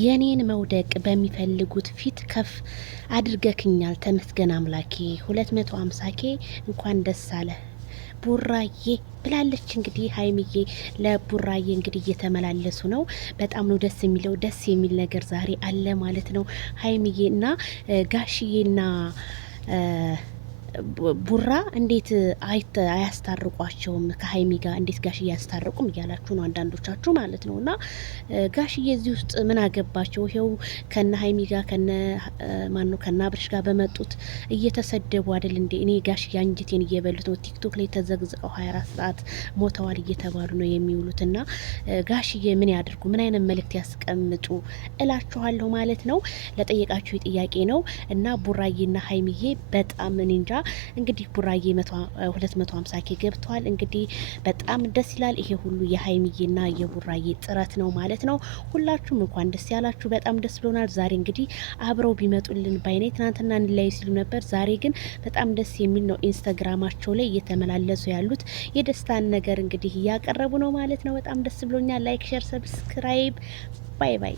የኔን መውደቅ በሚፈልጉት ፊት ከፍ አድርገክኛል ተመስገን አምላኬ 250 ኬ እንኳን ደስ አለ ቡራዬ ብላለች። እንግዲህ ሀይሚዬ ለቡራዬ እንግዲህ እየተመላለሱ ነው። በጣም ነው ደስ የሚለው። ደስ የሚል ነገር ዛሬ አለ ማለት ነው። ሀይሚዬ እና ጋሽዬና ቡራ እንዴት አያስታርቋቸውም? ከሀይሚ ጋር እንዴት ጋሽዬ አያስታርቁም እያላችሁ ነው አንዳንዶቻችሁ ማለት ነው። እና ጋሽዬ እዚህ ውስጥ ምን አገባቸው? ይሄው ከነ ሀይሚ ጋር ከነ ማነው ከነ አብርሽ ጋር በመጡት እየተሰደቡ አይደል እንዴ? እኔ ጋሽዬ አንጀቴን እየበሉት ነው። ቲክቶክ ላይ ተዘግዝቀው 24 ሰዓት ሞተዋል እየተባሉ ነው የሚውሉት። እና ጋሽዬ ምን ያድርጉ? ምን አይነት መልእክት ያስቀምጡ እላችኋለሁ ማለት ነው። ለጠየቃችሁ ጥያቄ ነው። እና ቡራዬና ሀይሚዬ በጣም እኔ እንጃ እንግዲህ ቡራዬ 250 ኬ ገብቷል። እንግዲህ በጣም ደስ ይላል። ይሄ ሁሉ የሀይሚዬና የቡራዬ ጥረት ነው ማለት ነው። ሁላችሁም እንኳን ደስ ያላችሁ። በጣም ደስ ብሎናል። ዛሬ እንግዲህ አብረው ቢመጡልን ባይኔ ትናንትና እንላይ ሲሉ ነበር። ዛሬ ግን በጣም ደስ የሚል ነው። ኢንስታግራማቸው ላይ እየተመላለሱ ያሉት የደስታን ነገር እንግዲህ እያቀረቡ ነው ማለት ነው። በጣም ደስ ብሎኛል። ላይክ፣ ሼር፣ ሰብስክራይብ። ባይ ባይ።